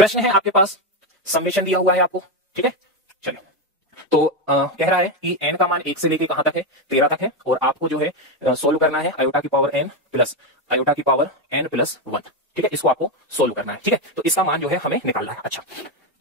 प्रश्न है आपके पास, समेशन दिया हुआ है आपको, ठीक है। चलिए, तो कह रहा है कि n का मान 1 से लेके कहां तक है, 13 तक है, और आपको जो है सोल्व करना है आयोटा की पावर n प्लस आयोटा की पावर n प्लस 1, ठीक है। इसको आपको सोल्व करना है, ठीक है। तो इसका मान जो है हमें निकालना है। अच्छा,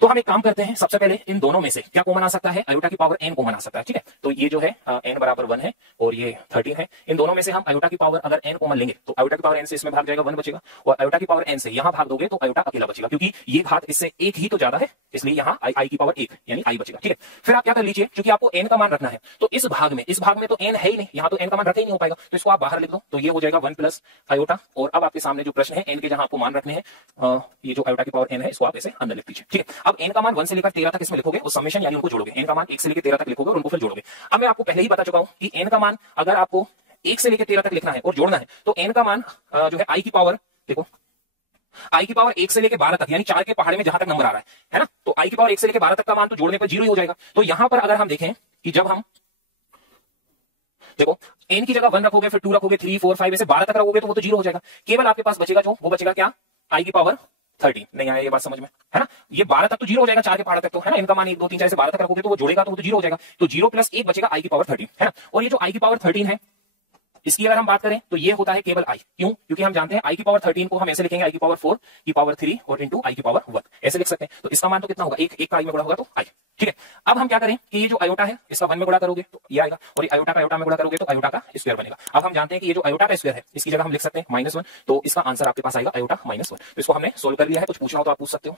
तो हम एक काम करते हैं, सबसे पहले इन दोनों में से क्या कॉमन आ सकता है, आयोटा की पावर n कॉमन आ सकता है, ठीक है। तो ये जो है n बराबर 1 है और ये 13 है। इन दोनों में से हम आयोटा की पावर अगर n कॉमन लेंगे तो आयोटा की पावर n से इसमें भाग जाएगा 1 बचेगा, और आयोटा की पावर n से यहां भाग दोगे तो आयोटा अकेला बचेगा, क्योंकि ये घात इससे एक ही तो ज्यादा है, इसलिए यहां i की पावर 1 यानी i बचेगा, ठीक है। फिर आप क्या कर लीजिए, क्योंकि आपको n का मान रखना है, तो इस भाग में तो n है ही नहीं, यहां तो n का मान रखा ही नहीं हो पाएगा, तो इसको आप बाहर लिख दो, तो ये हो जाएगा 1 प्लस आयोटा। और अब आपके सामने जो प्रश्न है n के जहां आपको मान रखने हैं, ये जो आयोटा की पावर n है इसको आप ऐसे अंदर लिख दीजिए, ठीक है। अब n का मान 1 से लेकर 13 तक इसमें लिखोगे, उस समेशन यानी उनको जोड़ोगे, n का मान 1 से लेकर 13 तक लिखोगे और उनको फिर जोड़ोगे। अब मैं आपको पहले ही बता चुका हूं कि n का मान अगर आपको 1 से लेकर 13 तक लिखना है और जोड़ना है, तो n का मान जो है i की पावर, देखो i की पावर 1 से लेकर 12 तक, यानी 4 के पहाड़े में जहां तक नंबर आ रहा है ना, तो i की पावर 1 से लेकर 12 तक का मान तो जोड़ने पर 0 ही हो जाएगा। तो यहां पर अगर हम देखें कि जब हम देखो n की जगह 1 रखोगे, फिर 2 रखोगे, 3 4 5 ऐसे 12 तक रखोगे तो वो तो 0 हो जाएगा। केवल आपके पास बचेगा जो, वो बचेगा क्या, i की पावर 13। नहीं आया ये बात समझ में, है ना। ये 12 तक तो 0 हो जाएगा, 4 के पहाड़ तक तो, है ना। इनका मान 1 2 3 4 से 12 तक रखोगे तो वो जोड़ेगा तो वो तो 0 हो जाएगा, तो 0 प्लस 1 बचेगा i की पावर 13, है ना। और ये जो i की पावर 13 है, इसकी अगर हम बात करें तो ये होता है केवल i, क्यों, क्योंकि हम जानते हैं i की पावर 13 को हम ऐसे लिखेंगे i की पावर 4 की पावर 3 और इंटू i की पावर 1, ऐसे लिख सकते हैं। तो इसका मान तो कितना होगा, एक का i में गुणा होगा तो i, ठीक है। अब हम क्या करें कि ये जो आयोटा है इसका 1 में गुणा करोगे तो ये आएगा, और ये आयोटा का आयोटा में गुणा करोगे तो आयोटा का स्क्वायर बनेगा। अब हम जानते हैं कि ये जो आयोटा का स्क्वायर है इसकी जगह हम लिख सकते हैं -1, तो इसका आंसर आपके पास आएगा आयोटा -1। तो इसको हमने सोल्व कर लिया है, कुछ पूछना हो तो आप पूछ सकते हो।